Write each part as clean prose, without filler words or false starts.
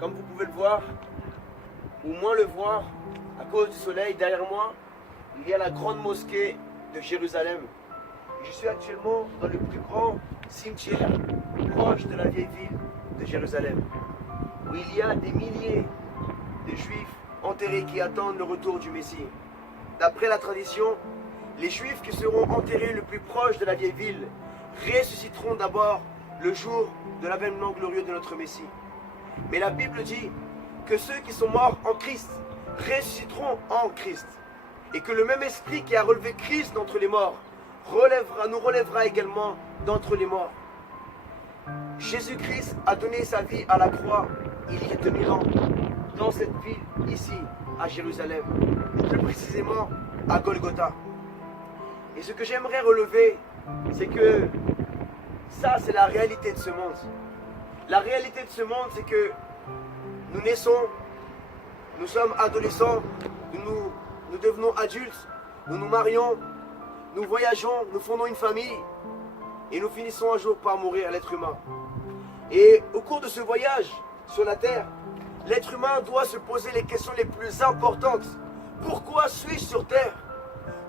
Comme vous pouvez le voir, ou moins le voir, à cause du soleil, derrière moi, il y a la grande mosquée de Jérusalem. Je suis actuellement dans le plus grand cimetière proche de la vieille ville de Jérusalem, où il y a des milliers de Juifs enterrés qui attendent le retour du Messie. D'après la tradition, les Juifs qui seront enterrés le plus proche de la vieille ville ressusciteront d'abord le jour de l'avènement glorieux de notre Messie. Mais la Bible dit que ceux qui sont morts en Christ ressusciteront en Christ. Et que le même esprit qui a relevé Christ d'entre les morts nous relèvera également d'entre les morts. Jésus-Christ a donné sa vie à la croix il y a 2000 ans, dans cette ville ici, à Jérusalem, plus précisément à Golgotha. Et ce que j'aimerais relever, c'est que ça, c'est la réalité de ce monde. La réalité de ce monde, c'est que nous naissons, nous sommes adolescents, nous devenons adultes, nous nous marions, nous voyageons, nous fondons une famille et nous finissons un jour par mourir, l'être humain. Et au cours de ce voyage sur la terre, l'être humain doit se poser les questions les plus importantes. Pourquoi suis-je sur terre?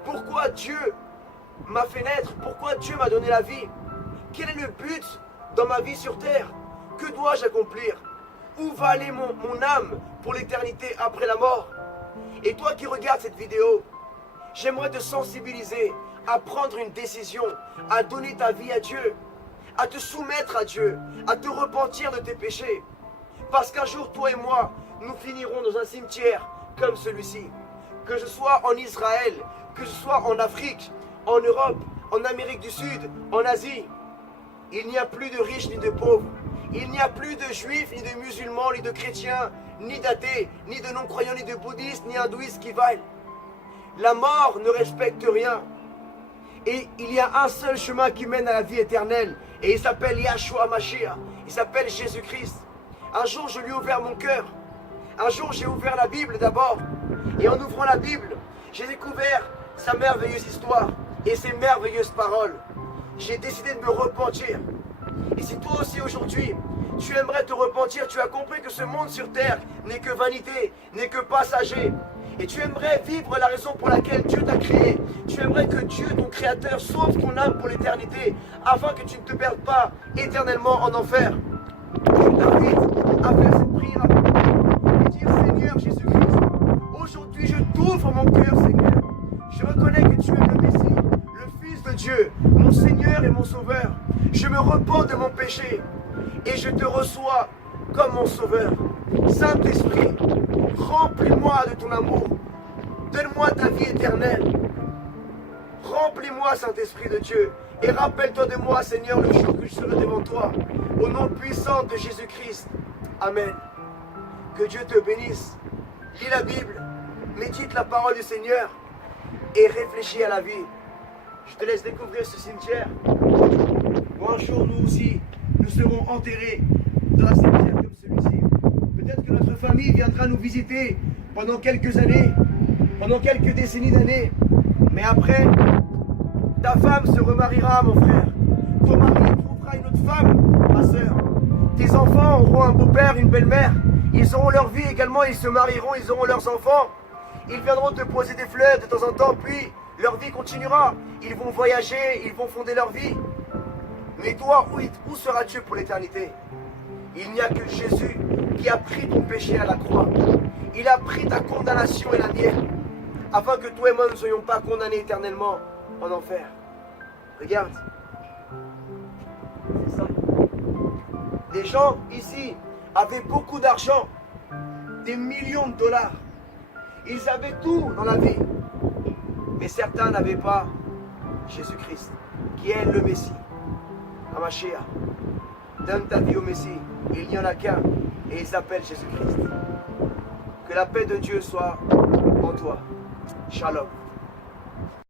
Pourquoi Dieu m'a fait naître? Pourquoi Dieu m'a donné la vie? Quel est le but dans ma vie sur terre? Que dois-je accomplir? Où va aller mon âme pour l'éternité après la mort? Et toi qui regardes cette vidéo, j'aimerais te sensibiliser à prendre une décision, à donner ta vie à Dieu, à te soumettre à Dieu, à te repentir de tes péchés. Parce qu'un jour, toi et moi, nous finirons dans un cimetière comme celui-ci. Que je sois en Israël, que je sois en Afrique, en Europe, en Amérique du Sud, en Asie, il n'y a plus de riches ni de pauvres. Il n'y a plus de juifs, ni de musulmans, ni de chrétiens, ni d'athées, ni de non-croyants, ni de bouddhistes, ni hindouistes qui valent. La mort ne respecte rien. Et il y a un seul chemin qui mène à la vie éternelle. Et il s'appelle Yahshua Mashiach. Il s'appelle Jésus-Christ. Un jour, je lui ai ouvert mon cœur. Un jour, j'ai ouvert la Bible d'abord. Et en ouvrant la Bible, j'ai découvert sa merveilleuse histoire et ses merveilleuses paroles. J'ai décidé de me repentir. Et si toi aussi aujourd'hui, tu aimerais te repentir, tu as compris que ce monde sur terre n'est que vanité, n'est que passager. Et tu aimerais vivre la raison pour laquelle Dieu t'a créé. Tu aimerais que Dieu, ton Créateur, sauve ton âme pour l'éternité, afin que tu ne te perdes pas éternellement en enfer. Je t'invite à faire cette prière avec moi et dire: Seigneur Jésus-Christ, aujourd'hui je t'ouvre mon cœur, Seigneur. Je reconnais que tu es le Messie, le Fils de Dieu, mon Seigneur et mon Sauveur. Je me repens de mon péché et je te reçois comme mon Sauveur. Saint-Esprit, remplis-moi de ton amour. Donne-moi ta vie éternelle. Remplis-moi, Saint-Esprit de Dieu. Et rappelle-toi de moi, Seigneur, le jour que je serai devant toi. Au nom puissant de Jésus-Christ. Amen. Que Dieu te bénisse. Lis la Bible, médite la parole du Seigneur et réfléchis à la vie. Je te laisse découvrir ce cimetière. Bon, un jour, nous aussi, nous serons enterrés dans un cimetière comme celui-ci. Peut-être que notre famille viendra nous visiter pendant quelques années, pendant quelques décennies d'années. Mais après, ta femme se remariera, mon frère. Ton mari trouvera une autre femme, ma soeur. Tes enfants auront un beau-père, une belle-mère. Ils auront leur vie également, ils se marieront, ils auront leurs enfants. Ils viendront te poser des fleurs de temps en temps, puis leur vie continuera. Ils vont voyager, ils vont fonder leur vie. Mais toi, où seras-tu pour l'éternité? Il n'y a que Jésus qui a pris ton péché à la croix. Il a pris ta condamnation et la mienne, afin que toi et moi ne soyons pas condamnés éternellement en enfer. Regarde. C'est ça. Des gens ici avaient beaucoup d'argent, des millions de dollars. Ils avaient tout dans la vie. Mais certains n'avaient pas Jésus-Christ, qui est le Messie, Hamashiach. Donne ta vie au Messie. Il n'y en a qu'un, et il s'appelle Jésus-Christ. Que la paix de Dieu soit en toi. Shalom.